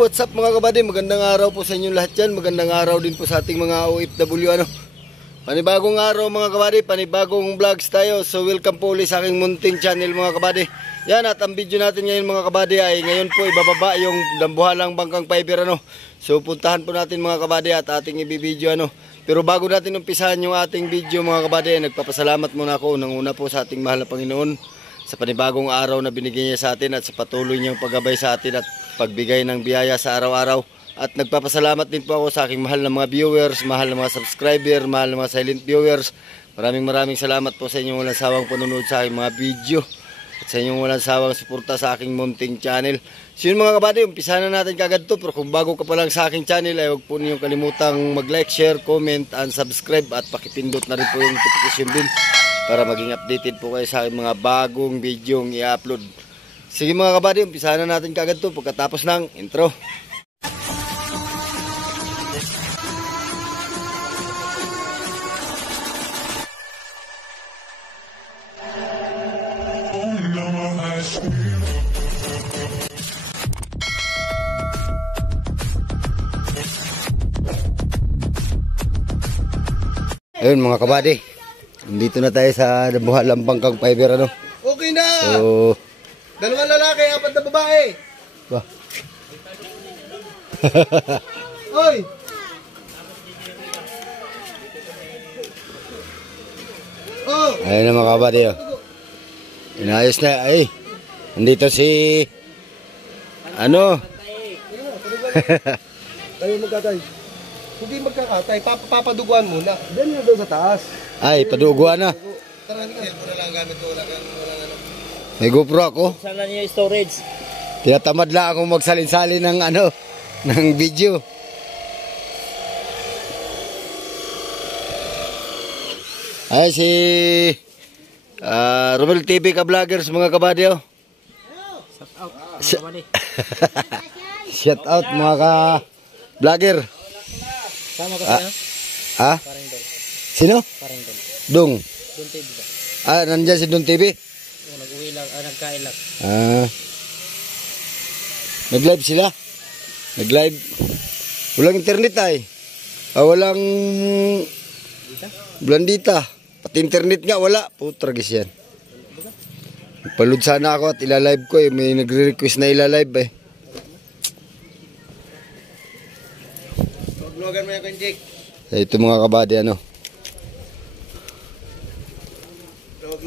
what's up mga kabady? Magandang araw po sa inyong lahat dyan. Magandang araw din po sa ating mga OFW Panibagong araw mga kabady, panibagong vlogs tayo. So welcome po ulit sa aking munting channel mga kabady. Yan, at ang video natin ngayon mga kabady ay ngayon po ibababa yung dambuhalang bangkang fiber So puntahan po natin mga kabady at ating ibibideo Pero bago natin umpisahan yung ating video mga kabady, nagpapasalamat muna ako unang-una po sa ating mahal na Panginoon sa panibagong araw na binigay niya sa atin at sa patuloy niyang paggabay sa atin at pagbigay ng biyaya sa araw-araw. At nagpapasalamat din po ako sa aking mahal na mga viewers, mahal na mga subscriber, mahal na mga silent viewers. Maraming salamat po sa inyong walang sawang panunod sa aking mga video at sa inyong walang sawang suporta sa aking munting channel. So yun mga kabady, umpisa na natin kagad to. Pero kung bago ka pa lang sa aking channel ay huwag po niyong kalimutang mag-like, share, comment, and subscribe at pakipindot na rin po yung notification bell para maging updated po kayo sa aking mga bagong video yung i-upload. Sige mga kabady, umpisa na natin kagad to pagkatapos ng intro. Ayun mga kabady, dito na tayo sa dambuhalang bangkang fiber Okay na! So, dalawang lalaki, apat na babae. Bah. Hoy! Oh! Ayun na mga kabady Inayos na, ay. Nandito si Tayo magkatay. Hindi magkakatay, papaduguan muna. Diyan yun doon sa taas. Ay, paduguan na. Tara, hindi ka. Muna lang gamit ko. May GoPro ako. Saan na niya yung storage? Tinatamad lang akong magsalin-salin ng ng video. Ay, si Romel TV ka vloggers mga kabady Shout out. Shout out mga ka vlogger. Sama ka siya? Ha? Paringdol. Sino? Paringdol. Dung. Doon TV ba? Nandyan si Dung TV? Nag-uwi lang, nagkain lang. Nag-live sila? Nag-live? Walang internet walang blandita. Pati internet nga wala. Putragis yan. Palud sana ako at ilalive ko May nagre-request na ilalive Vlogger mo yan kang Jake. Ito mga kabady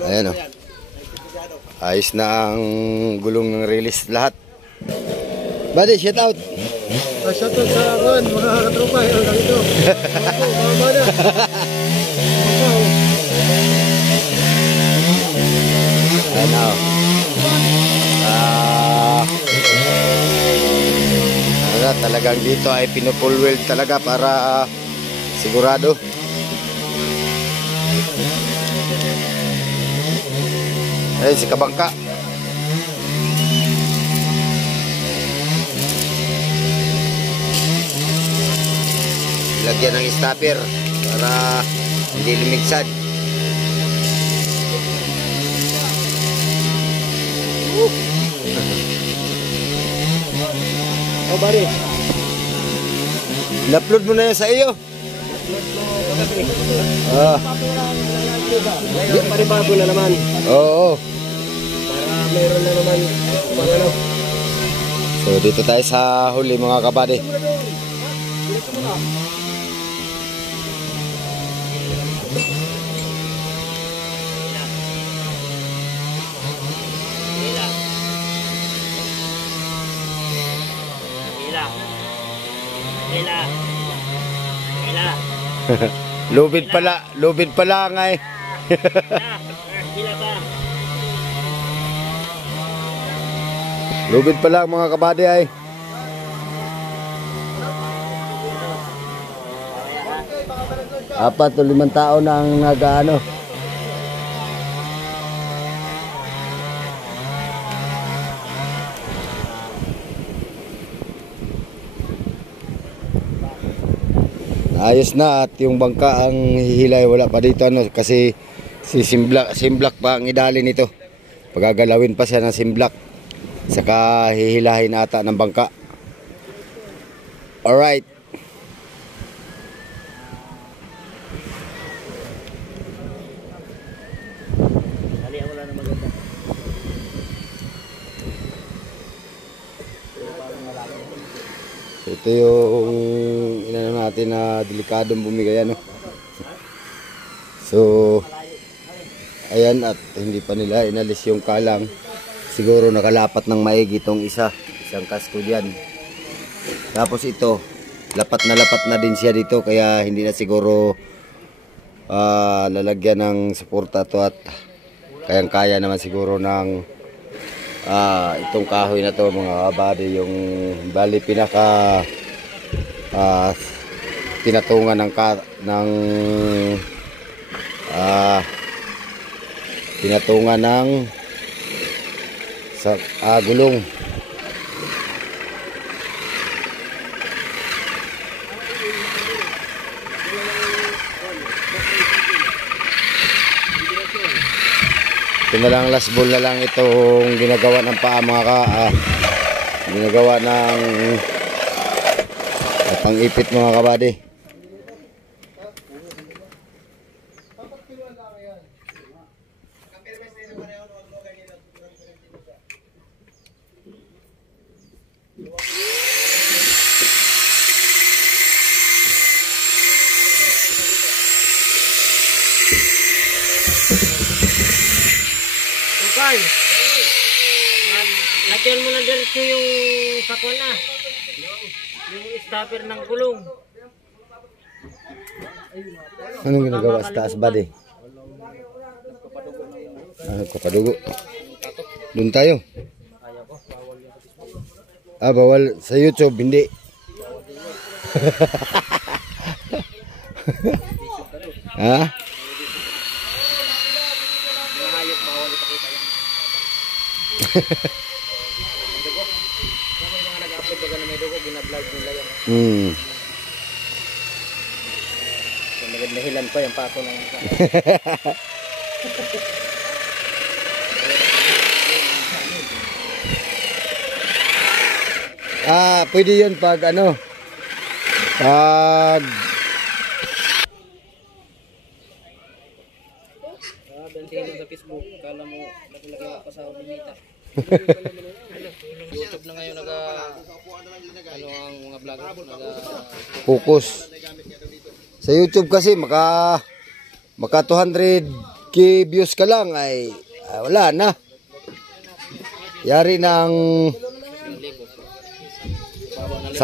Ayan Ayos na ang gulong ng release lahat. Buddy, shout out. Shout out sa mga katropa. Ayun lang ito. Mama na. Talagang dito ay pinupull weld talaga para sigurado. Ayun si kabangka. Lagyan ng stopper para hindi lumigsan. Oh, bari. In-upload mo na yan sa iyo. Paribago na naman. Oo. Para meron na naman. So dito tayo sa huli mga kabady. Lubid pala nga Lubid pala mga kabady Apat o 5 tao na ang nag-ano. Ayos na at yung bangka ang hihilay wala pa dito kasi si Simblak pa ang idali nito. Pagagalawin pa siya ng Simblak. Saka hihilahin ata ng bangka. Alright. Dali ako lang na maganda. Ito yung inano natin na delikadong bumigay ano. So ayan, at hindi pa nila inalis yung kalang. Siguro nakalapat ng maigi itong isang kasko diyan. Tapos ito, lapat na din siya dito, kaya hindi na siguro lalagyan ng suporta to, at kayang-kaya naman siguro ng itong kahoy na to mga kabady, yung bali pinaka tinatungan ng tinatungan ng sa gulong. Ito na lang, last ball na lang itong ginagawa ng paa mga ginagawa ng pang-ipit mga kabady. Carl, lagyan mo na diretso yung sakwan na. Yung stopper ng gulong. Anong ginagawa sa taas body? Kapadugo. Doon tayo. Bawal sa YouTube, hindi. Ha? Nahilan pa yung pako ng Pwede yun pag ano, bantingin sa Facebook, kala mo laki-laki pa sa Unita. YouTube na ngayon ang mga vlogger focus. Sa YouTube kasi maka 200k views ka lang ay wala na. Yari ng 10,000.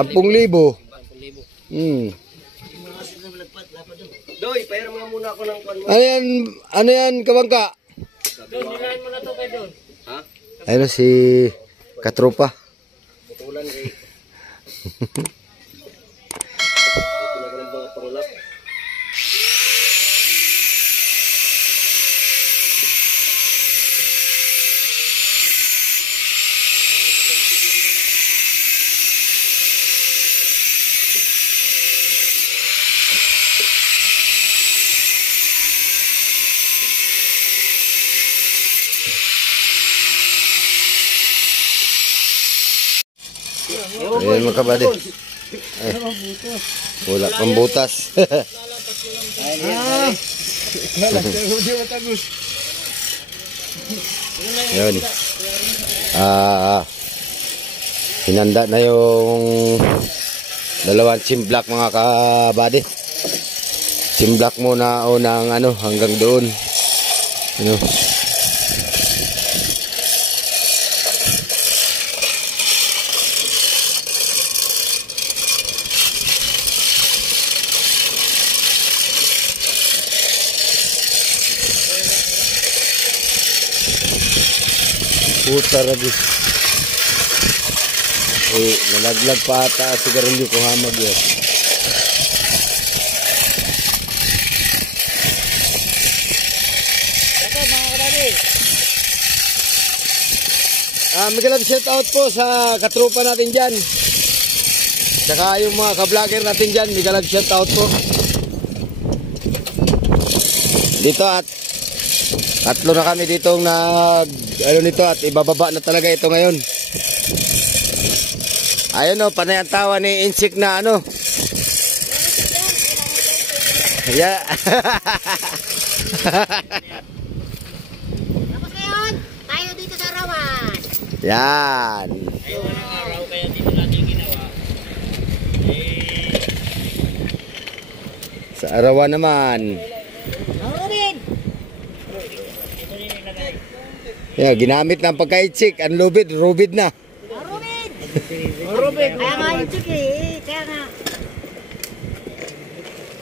Doy, pera mo muna ako ng kwan mo. Ano yan, kabangka? Doon, nilayan mo na to kay Doon. Ha? Ayun si Katropa. Butulan eh. Ayan mga kabady. Wala pang butas. Yun. Hinanda na yung dalawang chimblock mga kabady. Chimblock muna unang ano hanggang doon. Ano? Puta lagi. Nalaglag pa ata sigarilyo ko hamag yun. Ito mga kabady. Magalab shout out po sa katropa natin dyan. Tsaka yung mga ka-vlogger natin dyan, magalab shout out po. Dito at tatlo na kami dito nito at ibababa na talaga ito ngayon. Ayun o, panay ang tawa ni Insik na ano. Yeah. Tapos ngayon, tayo dito sa Rawan. Yan. Ayaw ng araw, kaya dito natin ginawa. Sa arawan naman. Ang Robin! Ito rin ilagay. Yeah, ginamit ng pagka-Insik. Ang lubid, rubid na. Ang Robin! Robin! Kaya nga yung chick eh. Kaya nga.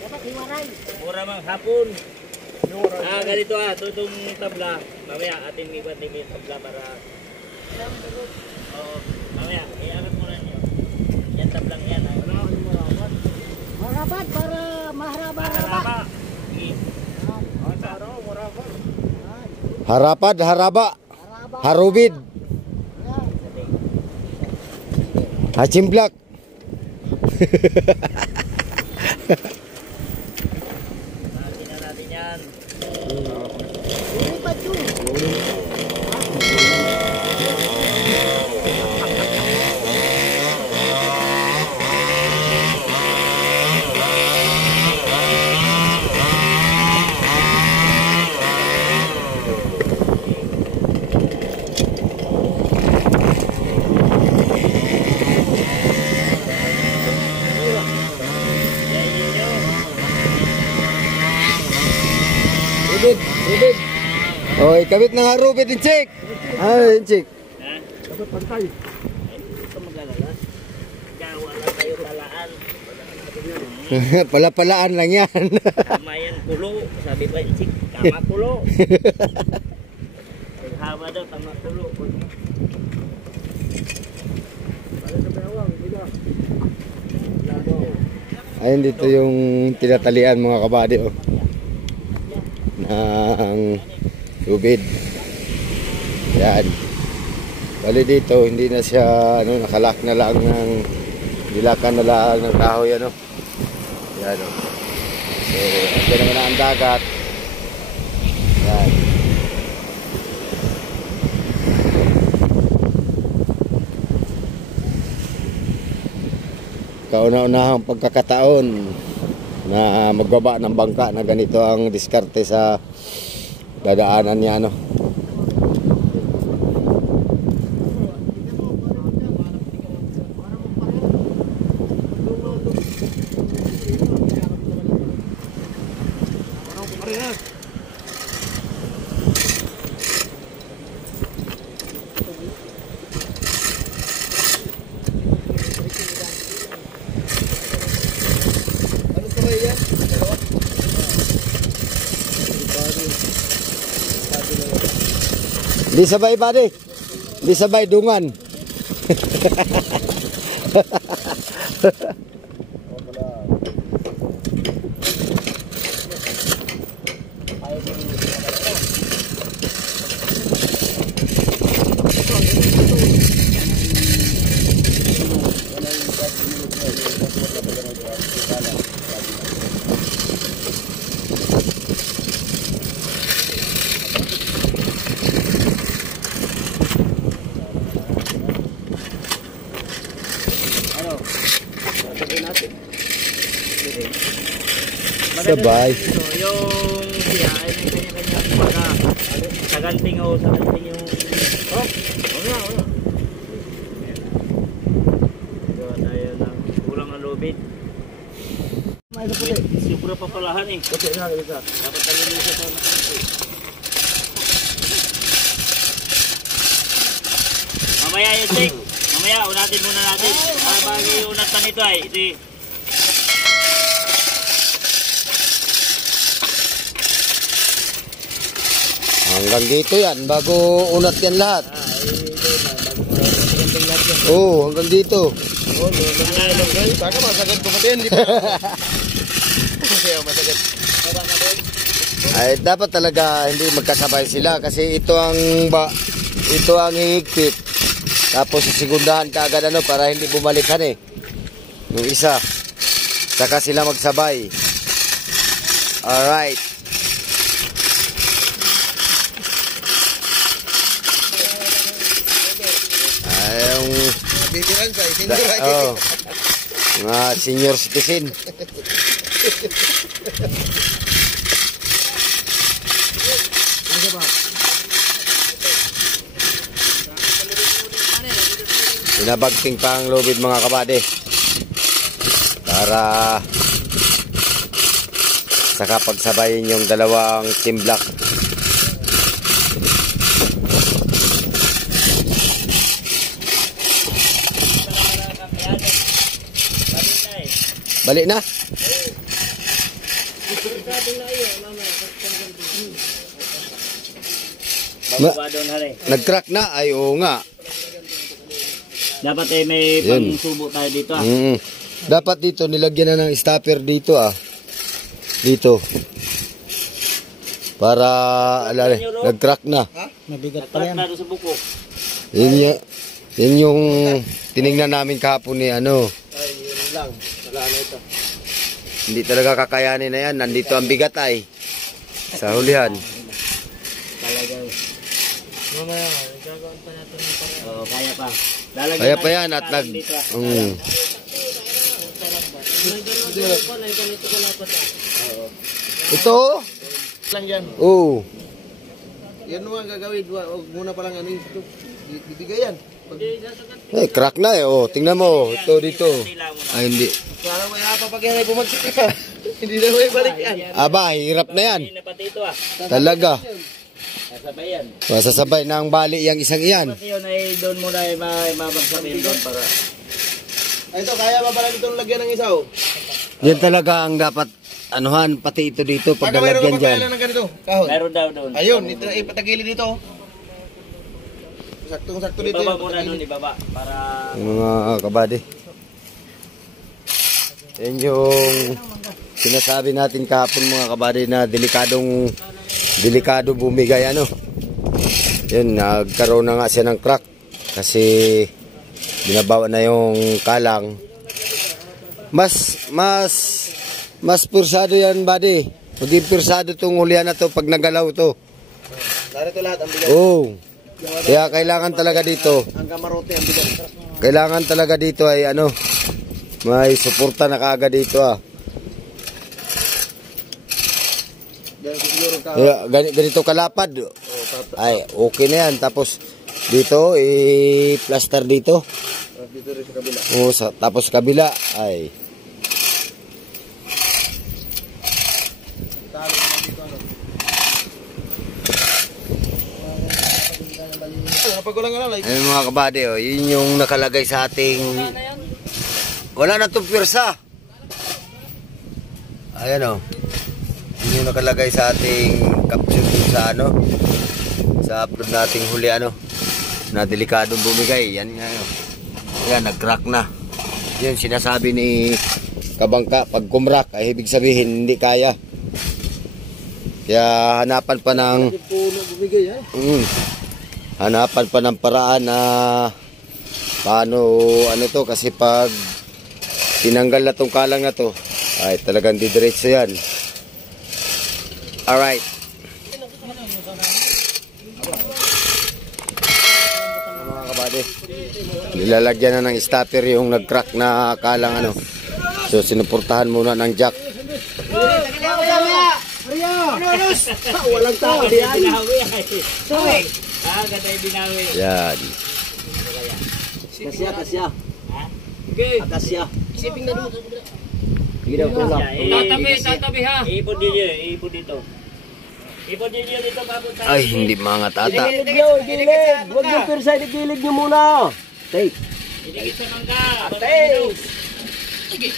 Dapat hiwaray. Mura mang hapon. Ganito ito itong tabla. Mamaya ating ibating yung tabla para... mamaya, iangat muna niyo. Yan tablang yan. Marapat para maharaba-haraba. Haraba. Harapad, haraba. Harubid. Hachimblak. Lagi na natin yan. Lilipat yun. Rubid, rubid. Oh, ikabit na nga rubid, Insik. Ay, Insik. Ha? Dapat pantay. Ito mag-alala. Gawa lang kayo talaan. Pala-palaan lang yan. Tama yan kulo. Sabi pa yung chick, tama kulo. Haba daw, tama kulo. Ayun dito yung tinatalian mga kabady oh. Ng lubid. Yan. Bali dito hindi na siya ano, nakalak na lang ng dilakan na lang ng kahoy ano. Yan oh. So, andyan naman ang dagat. Yan. Kauna-unahang pagkakataon na magbaba ng bangka na ganito ang diskarte sa dadaanan niya no. Di sabay pare. Di sabay dungan. Sabay. So, yung siya ay may kanya-kanya kumbaga. Sa ganting o sa ganting yung... Oh, wala. Gawa tayo ng kulang na lubid. Sobra pa palahan eh. Okay, nga, isa. Dapat nalulusa pa na kanto. Mamaya yung check. Mamaya, unatin muna natin. Bago yung unatan nito ay. Ito Hanggang dito yan bago unat yan lahat. Oo, hanggang dito. Baka masagad ko pa din, di ba? Kaya masagad. Ay dapat talaga hindi magkasabay sila kasi ito ang hihigpit. Tapos sisegundahan ka agad ano para hindi bumalikan eh. Yung isa. Saka sila magsabay. Alright. Bibira ambulansya, senior ay. Oh. Mga senior citizen. Pinabagting pa ang lubid mga kabady. Para saka pagsabayin yung dalawang timblak. Balik na. Bababa doon hari. Nag-crack na. Ay, oo nga. Dapat may Yun. pangsubo tayo dito Dapat dito, nilagyan na ng stopper dito Dito. Para, nag-crack na. Mabigat pa yan. Nagtrat na sa buko. Yun yung tinignan namin kahapon ni ano. Ay, yun lang. Wala na ito. Hindi talaga kakayanin na yan. Nandito ang bigat ay. Sa hulihan. Talaga. Mamaya nga, gagawin pa natin yung parang. Oo, kaya pa. Lalagyan Kaya pa tayo yan ng at parang dito, Ito? Lang yan. Oo. Yan mo ang gagawin. Huwag muna palang ano ito. Bibigay yan. Eh, crack na eh. Oh, tingnan mo. Ito dito. Ay, hindi. Para may apa pag yan ay bumagsak ka. Hindi na may balik yan. Aba, hirap na yan. Hindi na pati ito Talaga. Nasabay yan. Masasabay na ang bali yung isang iyan. Pati yun ay doon muna ay mabagsabihin doon para. Ay, ito, kaya ba pala dito lagyan ng isaw? Yan talaga ang dapat anuhan. Pati ito dito. Pag Pagka mayroon nalagyan ka dyan. pa ng ganito, kahon. Meron daw doon. Ayun, ito na ipatagili dito. Saktong-sakto dito. Ibaba muna doon, ibaba. Para Yung mga kabady. Yan yung sinasabi natin kahapon mga kabady na delikado bumigay ano. Yun, nagkaroon na nga siya ng crack kasi binabawa na yung kalang. Mas pursado yan buddy. Maging pursado tong hulihan na to pag nagalaw to. Narito lahat ang bigat. Oo. Kaya kailangan talaga dito. Ang kamarote ang bigat. Kailangan talaga dito ay ano, may suporta na kaagad dito Dahil siguro ka. Kaya, ganito kalapad. Ay, okay na yan. Tapos dito, i-plaster dito. Dito rin sa kabila. O, tapos kabila. Ay. Kapag ko lang nga like. Ayun mga kabady, yun yung nakalagay sa ating... Wala na itong pwersa. Ayan Yun yung nakalagay sa ating caption sa ano. Sa upload nating huli na delikadong bumigay. Yan nga Ayan, nag-crack na. Yun, sinasabi ni Kabangka, pag kumrak, ay ibig sabihin hindi kaya. Kaya hanapan pa ng... Puno bumigay hanapan pa ng paraan na paano to kasi pag tinanggal na tong kalang na to ay talagang didiretso yan. Alright. Mga kabady, nilalagyan na ng stopper yung nag-crack na kalang so sinuportahan muna ng jack. Walang tao yan. Ganda yung binawi. Yan. Kasya. Okay. Kasya. Isipin na doon. Tatabi ha. Iipon dito. Ipon dito papunta. Ay, hindi mga tata. Gilid. Huwag yung pirsa, gilid nyo muna. Take. Idikit sa mangga. Take. Sige.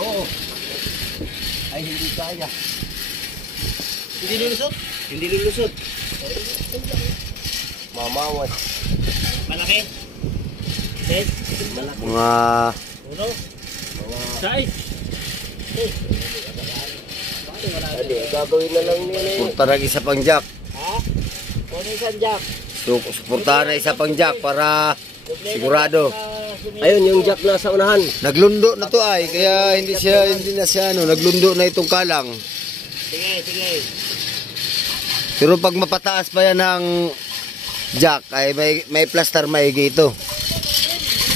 Oo. Ay, hindi kaya. Hindi lulusot. Mamawat. Malaki. Set. Mga Uno. Size. Gagawin na lang nila. suportahan ng isa pang jack. Kunin isang jack. Suportahan na isa pang jack para sigurado. Ayun, yung jack na sa unahan. Naglundo na to ay, kaya hindi na siya naglundo na itong kalang. Sige. Pero pag mapataas pa yan ng jack ay may plaster maigi ito.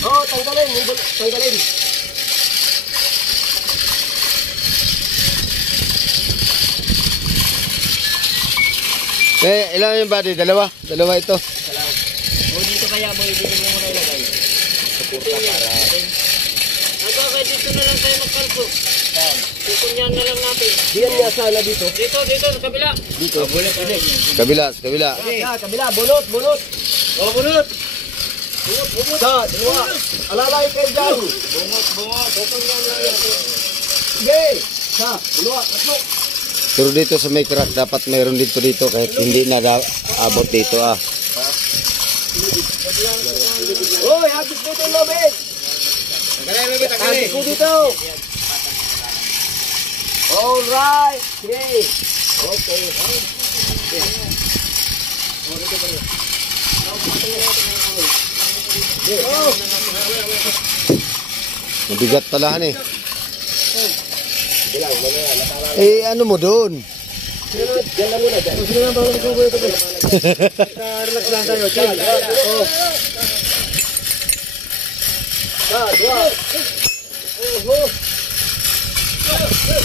Oh, tanggalin. Tanggalin. Ilan yung body? Dalawa ito. O dito kaya boy, dito mo muna ilagay. Suporta para. Okay, dito na lang tayo magkalko. Kukunyan na lang natin. Diyan niya sana dito. Dito, sa kabila. Dito. Kabila. Kabila. Kabila, bunot. Oh, bunot. Sa, dalawa. Alalay kayo dyan. Bungot. Kukunyan na lang. Sige. Sa, dalawa, tatlo. Pero dito sa may crack, dapat mayroon dito kahit hindi na abot dito ah. Hoy, hapit dito yung lobit. Hapit ko dito. Alright. Sige. Okay. Mabigat talahan eh. Ano mo doon? Diyan lang muna. Sige lang, bawal ko ito. Relax lang tayo. Chill. Dua.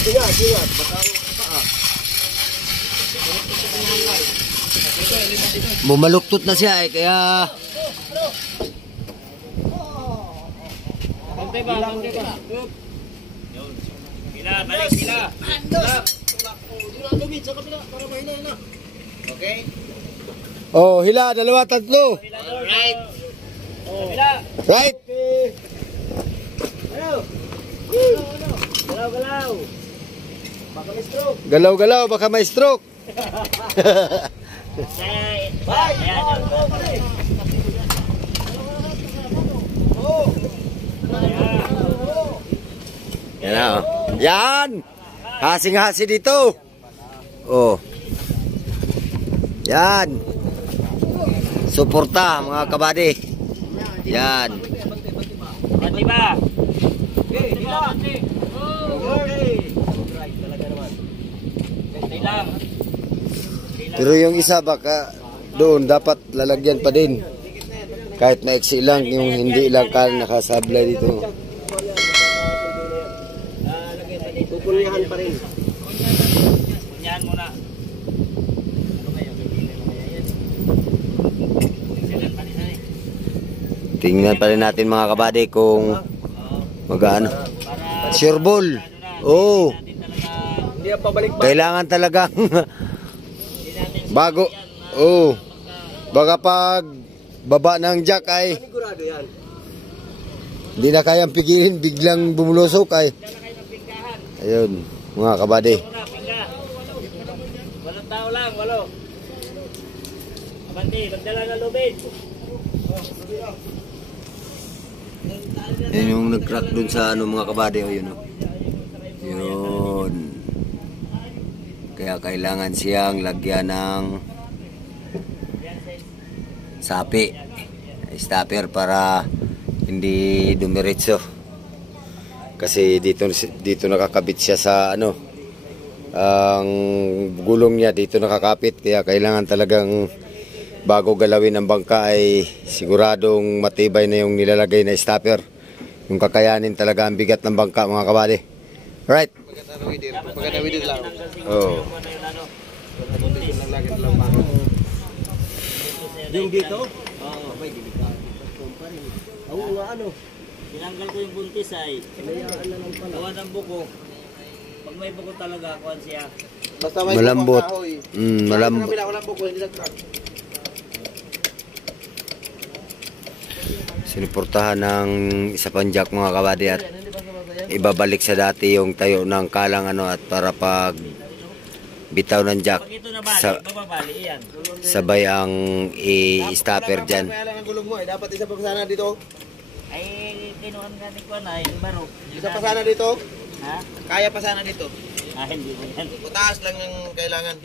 Ingat. Bumaluktot na siya eh, kaya... Bantay ba? Balik sila. Okay? Oh, hila, 2, 3. Alright. Kabila. Right? Galaw. Galaw, baka may stroke. Bye. Yan na, oh. Yan! Hasing-hasi dito. Oh. Yan. Suporta, mga kabady. Yan. Bati ba? Lang. Pero yung isa baka doon dapat lalagyan pa din. Kahit maiksi lang, yung hindi lang nakasablay dito. Kukunyahan pa rin. Kunyahan muna. Tingnan pa rin natin mga kabady kung mag-ano. Sure ball. Oh. Hindi ang pabalik ba? Kailangan talagang bago. Oh. Baka pag baba ng jack ay Sigurado yan. hindi na kayang pigilin, biglang bumulusok ay. Ayun, mga kabady. Walang tao lang, walo. Abante, magdala ng lubid. Yan yung nag-crack dun sa ano mga kabady. O yun o. Yun. Kaya kailangan siyang lagyan ng sapi. Stopper para hindi dumiretso. Kasi dito nakakabit siya sa ano. Ang gulong niya dito nakakapit. Kaya kailangan talagang bago galawin ang bangka ay siguradong matibay na yung nilalagay na stopper. Yung kakayanin talaga ang bigat ng bangka mga kabady. Right? Pagkatawidir lang. Oh. Yung dito? Oo, may delikado. Oo nga ano. Tinanggal ko yung buntis ay. Hinayaan na lang pala. Gawa ng buko. Pag may buko talaga, kuhan siya. Basta may Malambot. bukong kahoy. Malambot. Sa kabila, walang buko, hindi nag-crack. Sinuportahan ng isa pang jack mga kabady at ibabalik sa dati yung tayo ng kalang ano at para pag bitaw ng jack Pag ito nabali, bababali yan. sabay ang i-stopper dyan. Kaya lang ang gulong mo eh. Dapat isa pa sana dito. Ay, kinuhan nga ni kuhan ay, baro. Isa pa sana dito. Ha? Kaya pa sana dito. Ah, hindi mo yan. Mataas lang ang kailangan.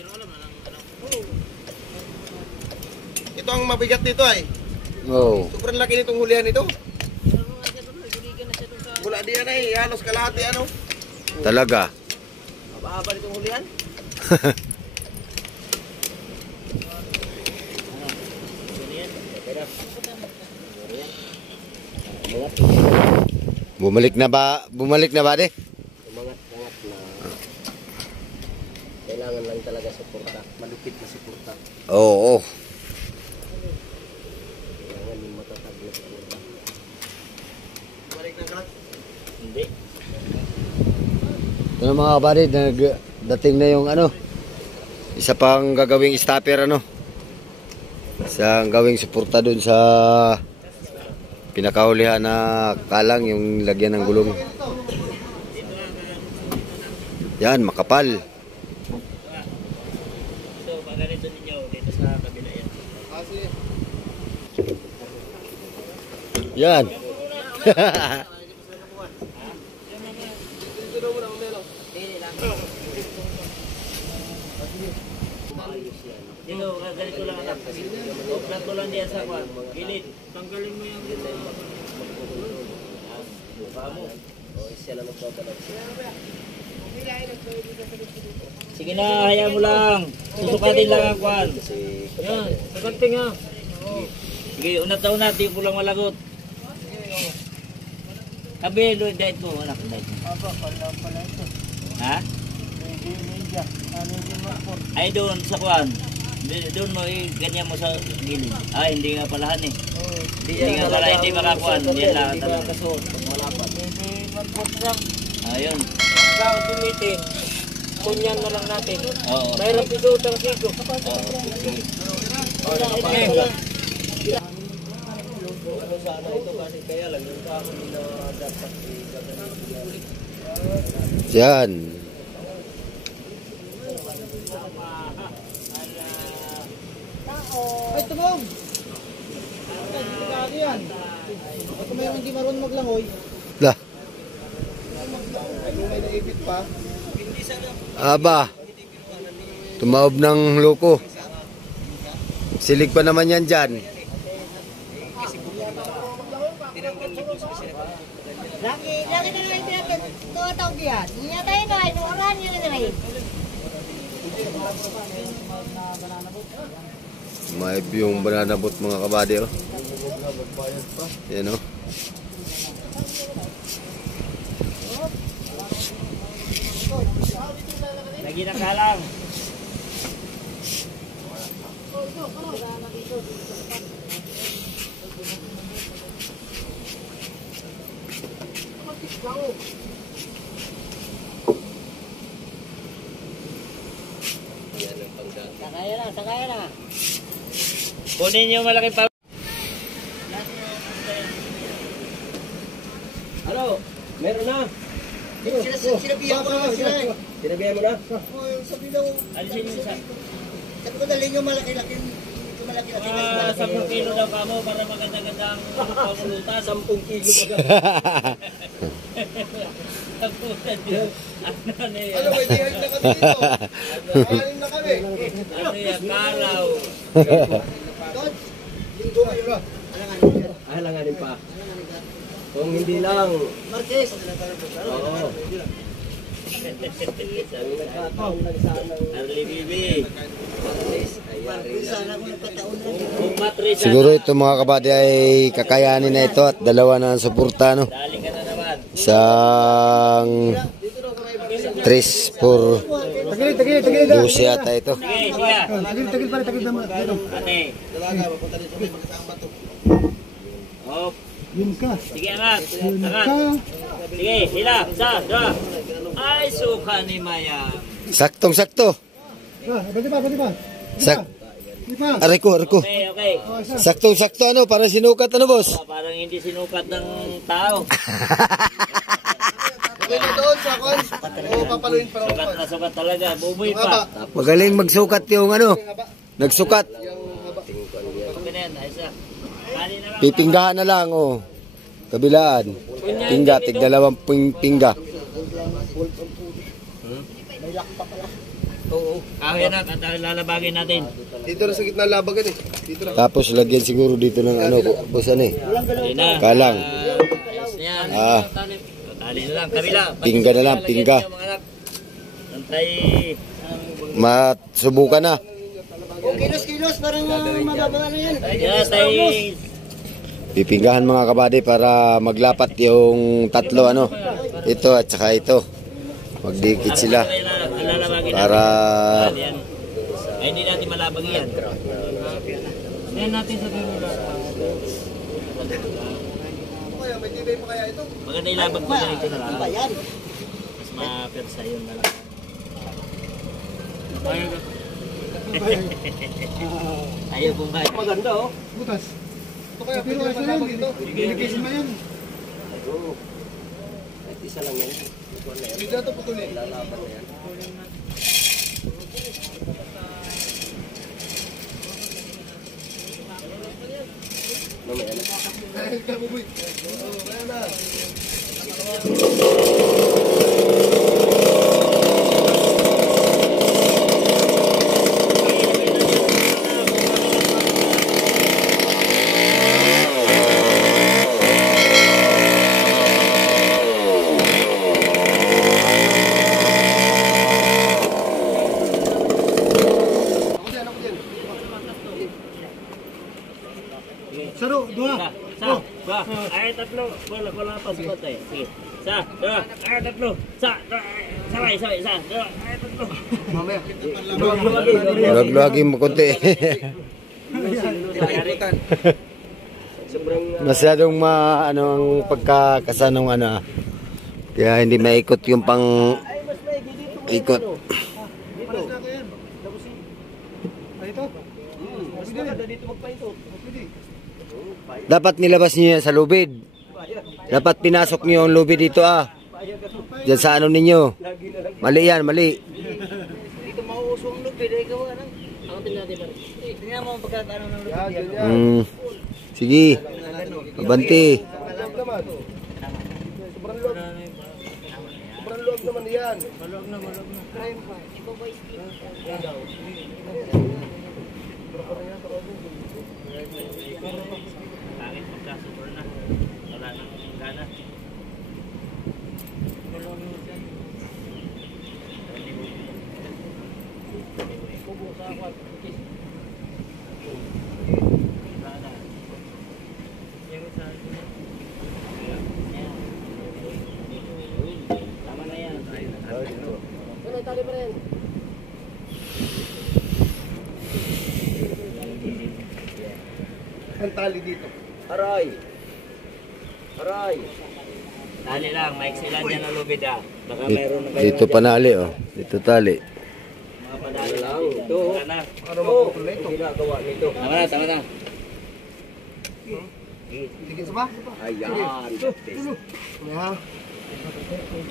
Ito ang mabigat dito ay. Oh. Sobrang laki nitong hulihan nito. Wala di yan ay. Halos kalahati ano. Talaga. Mababa nitong hulihan. Bumalik na ba? Bumalik na ba, de? Umangat-angat na. Kailangan lang talaga suporta. Malupit na suporta. Oo. Kailangan yung matatag na suporta. Balik na ka? Hindi. Ito na mga kabady, dating na yung ano, isa pang gagawing stopper ano. Isang gawing suporta dun sa pinakahulihan na kalang, yung lagyan ng gulong. Yan, makapal. So, pag ganito ninyo, dito sa kabila yan. Yan. Dito, ganito lang anak. Uplat ko lang diyan sa kwan. Gilid. Tanggalin mo yung mukha mo. O, siya lang magbabalag. Sige na, hayaan mo lang. Susukatin lang ang kwan. Yan, sakanting ha. Sige, unat-unat, di ko lang malagot. Kabelo, diet mo, anak. Ha? Ay, doon sa kwan. Doon mo, ganyan mo sa gilid. Ay, hindi nga palahan eh. Hindi nga pala, hindi makakuan. Yan lang talaga. Ayun. Kaya tumitin, kunyan na lang natin. Oo. Mayroon pisutan dito. Yan. Ay, tumog! Ay, yan. Ako mayroon hindi marunong maglangoy. Lah. May naipit pa. Aba. Tumaob ng loko. Silig pa naman yan dyan. Lagi na lang ito tumatawag yan. Hindi tayo na, inuuran nyo na rin. May yung banana boat mga kabady, oh. Yan, oh. Lagi na kalang. Sakaya na. Kunin yung malaking pa. Ano? Meron na. Sinabihan ko naman sila eh. Sinabihan mo na? Sabi daw, Alisin yung isa. sabi ko dali nyo malaki-laki. Malaki-laki na 10 kilo daw kamo para maganda-gandang pangulutan. 10 kilo ba daw? Ano, may dihag na kami dito. Aling na kami. Ano yan, kalaw. Linggo kayo na. Alanganin pa. Kung hindi lang. Marquez. Oo. Nagkataon lang sana. Arli Bibi. Sana kung nagkataon na. Kung matris, Siguro ito mga kabady ay kakayanin na ito at dalawa na ang suporta, no? dali ka na naman. Isang 3, 4, 12 ata ito. Sige, sige. Tagil pala, tagil naman. Ate. Hop. Yun ka. Sige, angat. Angat. Sige, hila. Isa, dua. Ay, suka ni Maya. Saktong-sakto. Pwede pa, pwede pa. Ariko. Okay, okay. Saktong-sakto ano, para sinukat ano, boss? Oh, parang hindi sinukat ng tao. Pwede doon sa cons. Oo, papaluin pa Sukat na sukat talaga. Buboy pa. Magaling magsukat yung ano, nagsukat. Okay na yan, ayos na. Kanin na lang. Pipinggahan na lang, oh. Kabilaan. Pingga, tig-dalawang pingga. Oo. Kahoy na, lalabagin natin. Dito na sa gitna labagan eh. Dito na. Tapos lagyan siguro dito ng ano, boss ano eh. Ayun na. Kalang. Ayos na yan. Ah, Tali na lang, kabila. Pingga na lang, pingga. Antay. Masubukan na. Kilos-kilos, parang mababa na yan. Yes, tay. Pipinggahan mga kabady para maglapat yung tatlo ano. Ito at saka ito. Magdikit sila. Para ay hindi natin malabag yan. Ngayon natin sa dulo lang. Maganda ilabag mo na ito na lang. Mas ma-persa yun na lang. Ayaw bumbay. Maganda oh. Butas. Ito kaya pero isa lang dito. Ilikisin mo yan. Isa lang yan. Dito ito putulin. Lalaban na yan. Mamaya na. Ay, kabuboy. Kaya na. Saro, dua. Sa, ay tatlo. Wala pa spot eh. Sige. Sa, dua, ay tatlo. Sa, sabay, sa, dua, ay tatlo. Mamaya. luwag-luwagin mo konti. Masyadong ano ang pagkakasanong ano. Kaya hindi maikot yung pang ikot. Dapat nilabas niyo yan sa lubid. Dapat pinasok niyo yung lubid dito Diyan sa ano ninyo. Mali yan, mali. Dito mauuso ang lupid ay gawa ng. Ang tingnan. Tingnan mo ang pagkakaano ng lupid. Sige. Abanti. Sobrang luwag naman yan. Maluwag na. Langit magkasubor na. Wala nang gana. Tama na yan. Tali pa rin. Ang tali dito. Aray. Tali lang, maiksi lang dyan ang lubid Baka mayroon na kayo. Dito panali Dito tali. Mga padali lang. Ito. Ano mapupul na ito? Ginagawa nito. Tama na. Tigil sa ba? Ayan. Yeah.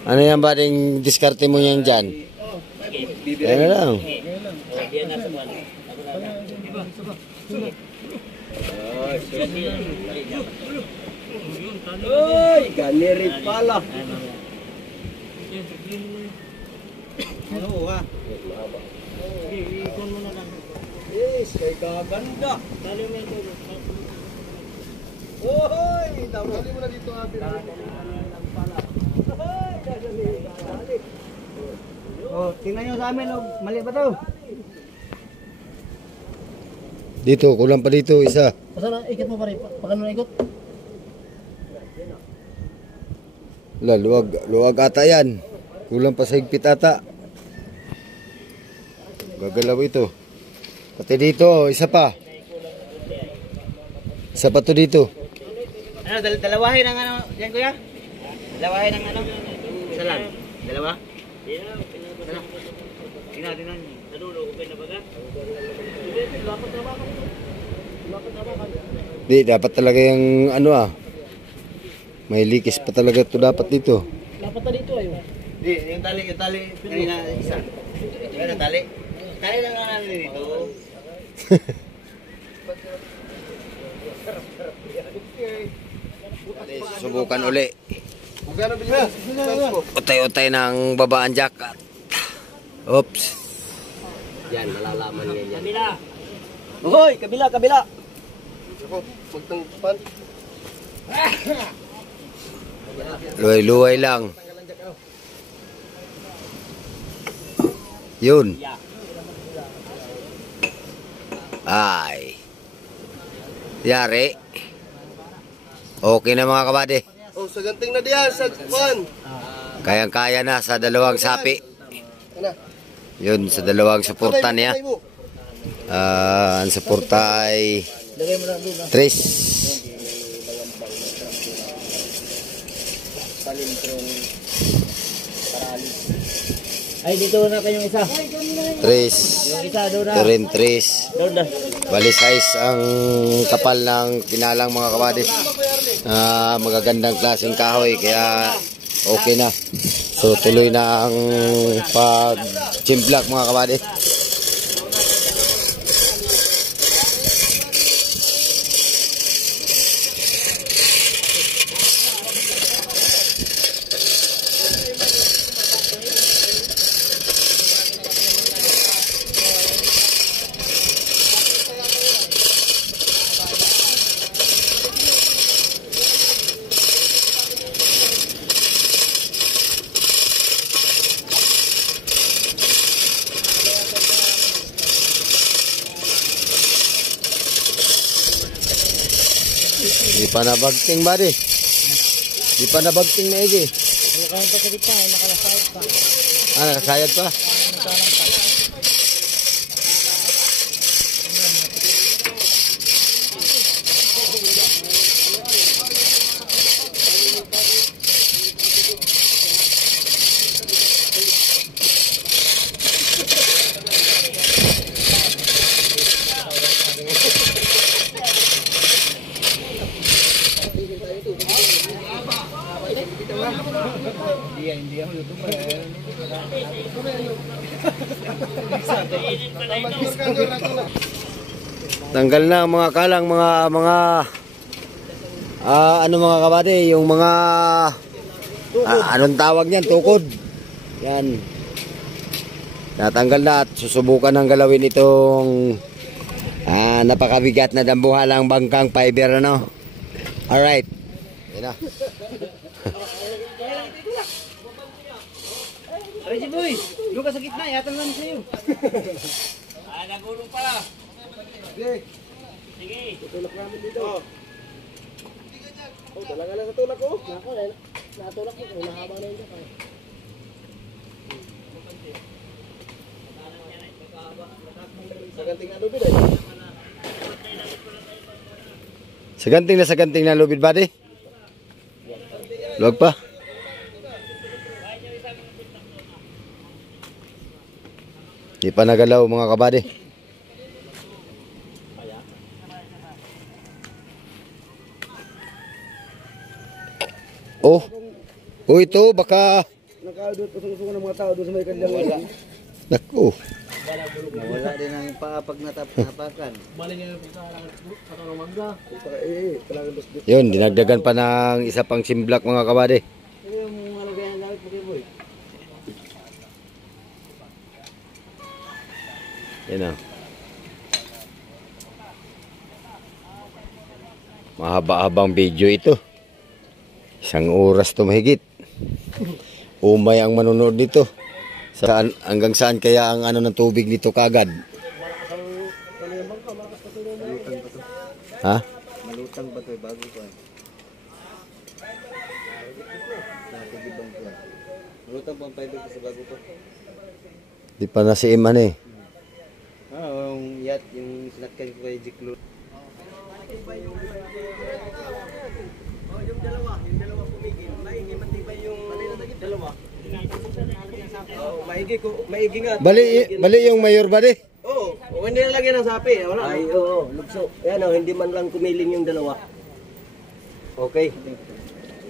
Ano yan ba ding diskarte mo yan dyan? Ayan na lang. Diyan na sa buwan. Uy, ganiri pala. Ano ha? Yes, kay kaganda. Tali mo ito. Ohoy, dali mo na dito Oh, tingnan nyo sa amin, mali ba to? Dito, kulang pa dito, isa. Basta na, ikot mo pa rin. Pagano na ikot? Wala, luwag ata yan. Kulang pa sa higpit ata. Gagalaw ito. Pati dito, isa pa. Isa pa to dito. Ano, dalawahin ang ano, yan kuya? Dalawahin ang ano? Isa lang. Dalawa? Tingnan. Nadulo, okay na ba ka? Di, dapat talaga yung ano may likis pa talaga ito dapat dito. Dapat na dito ayo. Di, yung tali, kanina isa. Ano tali? Tali lang namin dito. Subukan uli. Magkano bilhin? Utay-utay ng babaan jacket. Oops. Yan, malalaman yan yan. Kabila! Hoy! Kabila! Ako, magtangpan. Luway-luway lang. Yun. Ay. Yari. Okay na mga kabady. Oh, saganting na diyan sa kuan. Kayang-kaya na sa dalawang sapi. Ano? Yun, sa dalawang suporta niya. Ang suporta ay 3. Ay, dito na kayong isa. 3. Yung isa, doon na. Ito rin 3. Doon na. Bali size ang kapal ng pinalang mga kabady. Magagandang klaseng kahoy kaya okay na. So tuloy na ang pag-chimplak mga kabady. Di pa nabagting bari. Di pa nabagting na iki. Nakasayad pa. Tanggal na ang mga kalang ano mga kabady, yung mga anong tawag niyan, tukod. Yan. Natanggal na at susubukan ng galawin itong napakabigat na dambuhalang bangkang fiber ano. All right. Yan na. Reggie boy, doon ka sa gitna, yatan lang sa'yo. Nagulong pala. Sige. Tutulak namin dito. Oh, talaga na sa tulak ko. Natulak mo kung nahaba na yun. Saganting na lubid eh. Saganting na lubid body. Luwag pa. Di pa nagalaw mga kabady. Oh. Oh ito baka Nakaudot usung-usungan ng mga tao doon sa may kanyang wala. naku. Wala din ang paa pag napakan. Talagang dos. Yun, dinagdagan pa ng isa pang simblak mga kabady. Yung malagayan ng lawit po boy. Yan o. Mahaba-habang video ito. 1 oras to mahigit. Umay ang manonood nito. Saan, hanggang saan kaya ang ano ng tubig nito kagad? Ha? Malutang ba ito bago ko? Malutang pang fiber ko sa bago ko. Di pa na si Iman eh. Yung yacht, yung sinakyan ko kay Jiklo. Yung dalawa pumigil. Maigi, matibay yung dalawa. Maigi nga. Bali yung mayor ba di? Oo, hindi na lagyan ng sapi. Wala. Ay, oo, lugso. Ayan o, hindi man lang kumiling yung dalawa. Okay.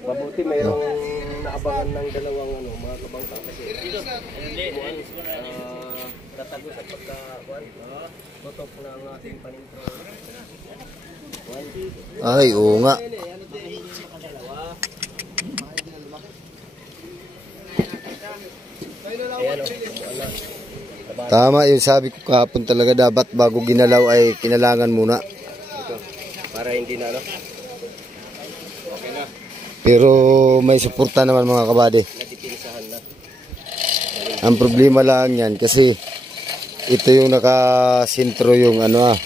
Mabuti mayroong naabangan ng dalawang mga kabangka kasi. Dito. Tatago sa pagkakuan. Tutok na ang ating panintro. Ay, oo nga. Ayan o. Tama yung sabi ko kahapon talaga dapat bago ginalaw ay kinalangan muna. Ito. Para hindi na Okay na. Pero may suporta naman mga kabady. Natitilisahan na. Ang problema lang yan kasi ito yung nakasentro yung ano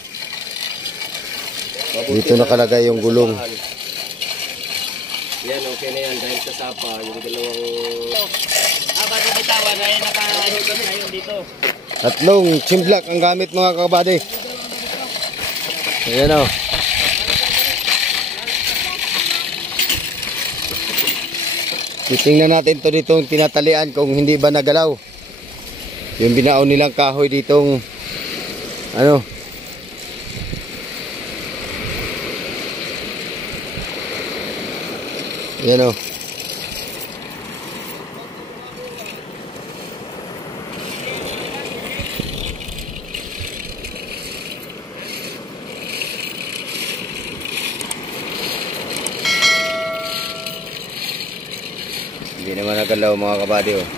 dito nakalagay yung gulong. Yan, okay na yan. Dahil sa sapa, yung dalawang... Bago bitawan ay nakahinod kami ngayon dito. Tatlong chimblak ang gamit mga kabady. Ayan o. Titingnan natin to ditong tinatalian kung hindi ba nagalaw. Yung binaon nilang kahoy ditong ano. Ayan o. Hindi naman nagalaw mga kabady oh.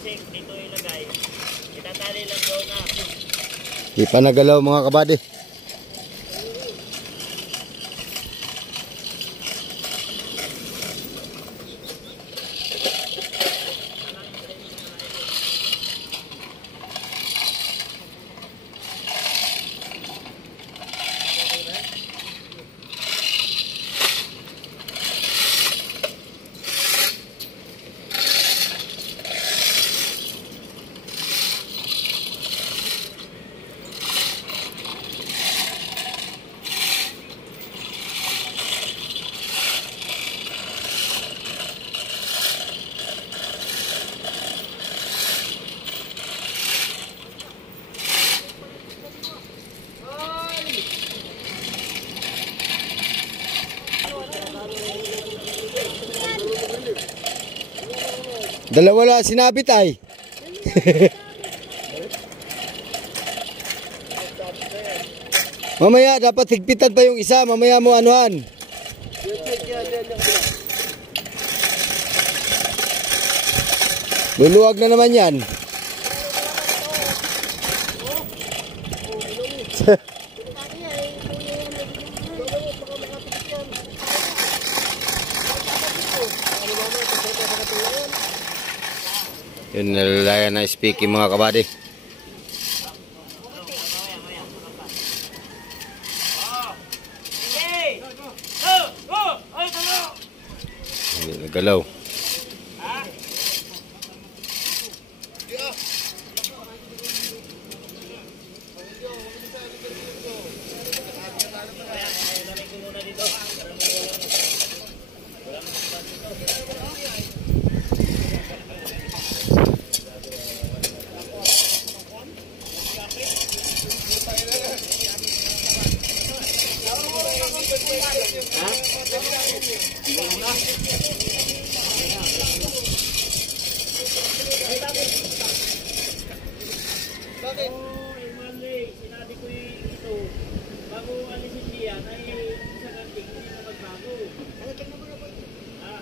Dito ilagay. Itatali lang doon na. Di pa nagalaw mga kabady. Dalawa lang sinabit ay. Mamaya dapat higpitan pa yung isa, mamaya mo anuhan. Luluwag na naman yan. Yun nalalayan na speaking mga kabady. Hindi nagalaw. Sinabi ko ito, bago alisin niya, ay sa kanting, hindi na magbago.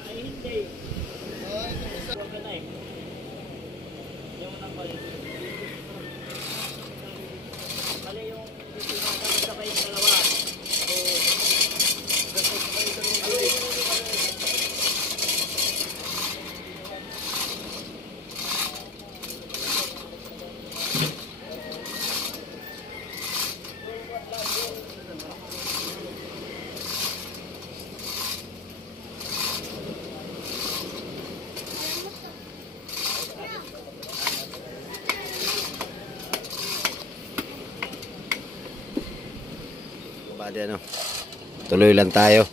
Ay hindi. Huwag ka na eh. Yung naman. Kali yung sinasama sa kayong dalawa. So, kabady, ano. Tuloy lang tayo.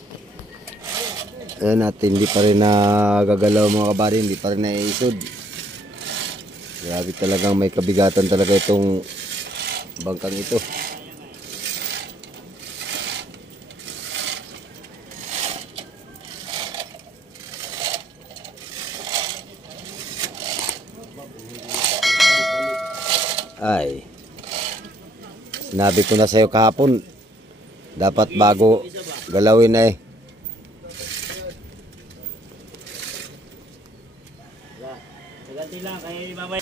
Ayan, at hindi pa rin nagagalaw mga kabady, hindi pa rin naiisod. Grabe talagang may kabigatan talaga itong bangkang ito. Ay, sinabi ko na sa'yo kahapon, dapat bago galawin na eh. Ganti lang, kaya ibabay.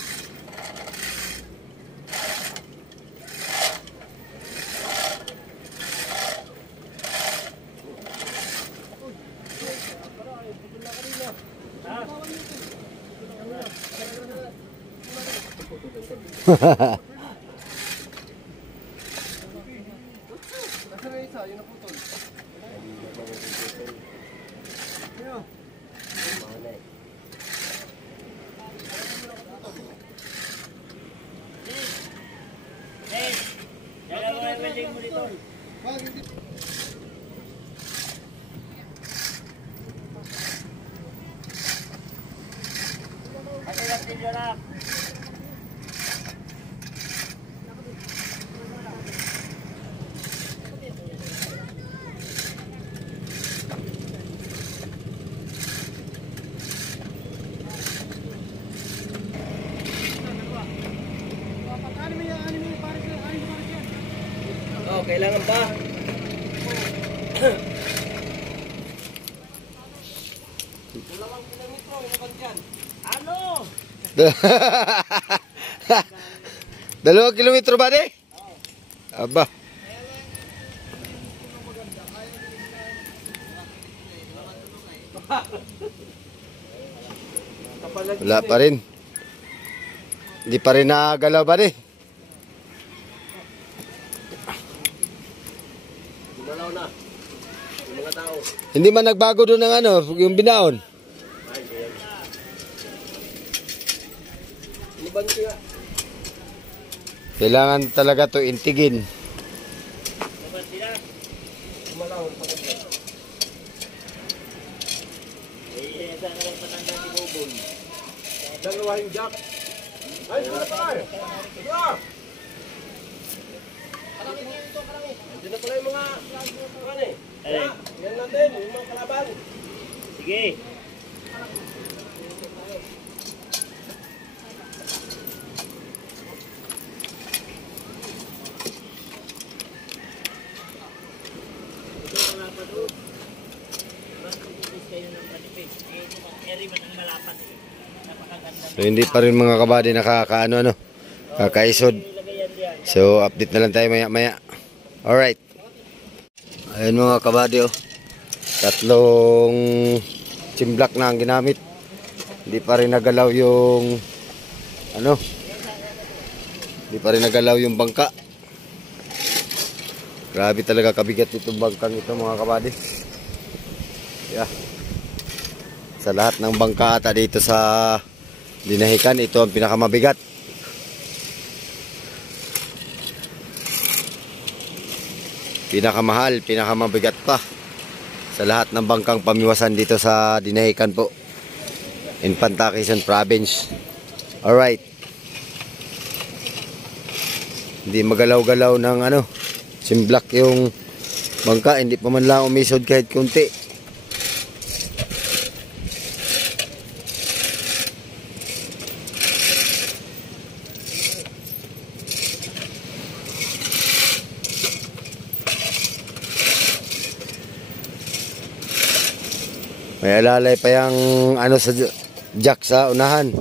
Oh, kailangan ba? Ano? 2 kilometro ba de? Aba. Wala pa rin. Hindi pa rin nagalaw ba de? Gumalaw na. Yung mga tao. Hindi man nagbago doon ng ano, yung binaon. Iban siya. Kailangan talaga to intigin. Dapat sila. Gumalaw. Eh, saan na lang patanda si Bobon? Dalawa yung jack. Ay, sila pa kayo. Yeah. Diyan na pala yung mga ano eh. Ay, Yan natin, yung mga kalaban. sige. Ito mga padod. Bakit itis kayo ng panipis? Eh, ito mga eri man ang malapat eh. Napakaganda. So hindi pa rin mga kabady nakakaano ano, kakaisod. Ilagay yan diyan. So update na lang tayo maya maya. Alright. Ayun mga kabady oh. 3 chimblak na ang ginamit. Hindi pa rin nagalaw yung ano. Hindi pa rin nagalaw yung bangka. Grabe talaga kabigat itong bangkang ito mga kabady. Yeah. Sa lahat ng bangka ata dito sa Dinahican, ito ang pinakamabigat. Pinakamahal, pinakamabigat pa sa lahat ng bangkang pamiwasan dito sa Dinahican po, Infanta Quezon Province. Alright. Hindi magalaw-galaw ng ano, simblak yung bangka, hindi pa man lang umisod kahit kunti. May alalay pa yung ano sa jack sa unahan.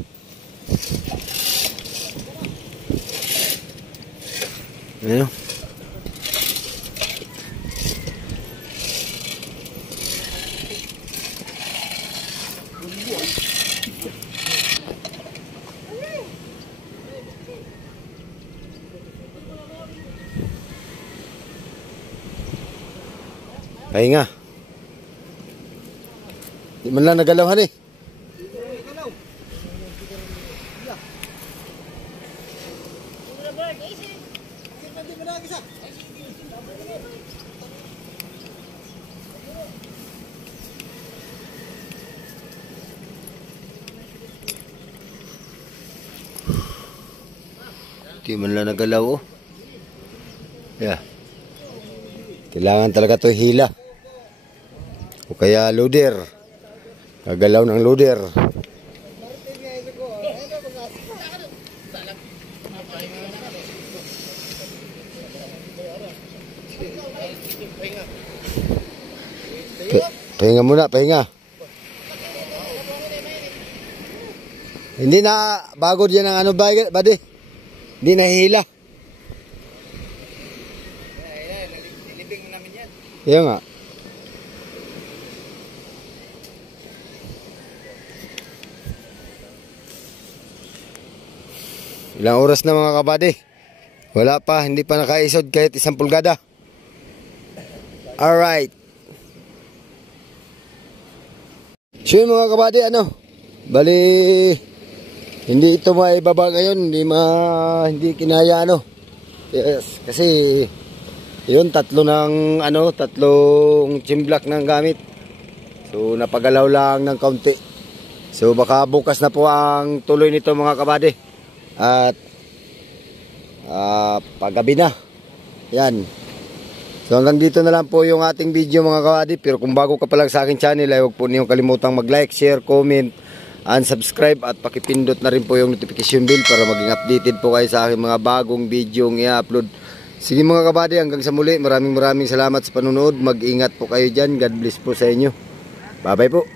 Ano? Pahinga. Di man lang nagalawan eh. Di man lang nagalaw oh. Yeah. Kailangan talaga to hila. O kaya loader. Kagalaw ng loader. Pahinga muna, pahinga. Hindi na bago diyan ang ano badi. Hindi na hila. Nilibing namin yan. Iya nga. Ilang oras na mga kabady? Wala pa, hindi pa nakaisod kahit 1 pulgada. Alright. So yun mga kabady, bali, hindi ito maibaba ngayon, hindi kinaya Yes, kasi yun, tatlong chimblak ng gamit. So napagalaw lang ng kaunti. So baka bukas na po ang tuloy nito mga kabady. At paggabi na. Yan. So hanggang dito na lang po yung ating video mga kabady. Pero kung bago ka pa lang sa aking channel, ay huwag po niyong kalimutang mag-like, share, comment, and subscribe. At pakipindot na rin po yung notification bell para maging updated po kayo sa aking mga bagong video ng i-upload. Sige mga kabady, hanggang sa muli. Maraming salamat sa panonood. Mag-ingat po kayo dyan. God bless po sa inyo. Bye bye po.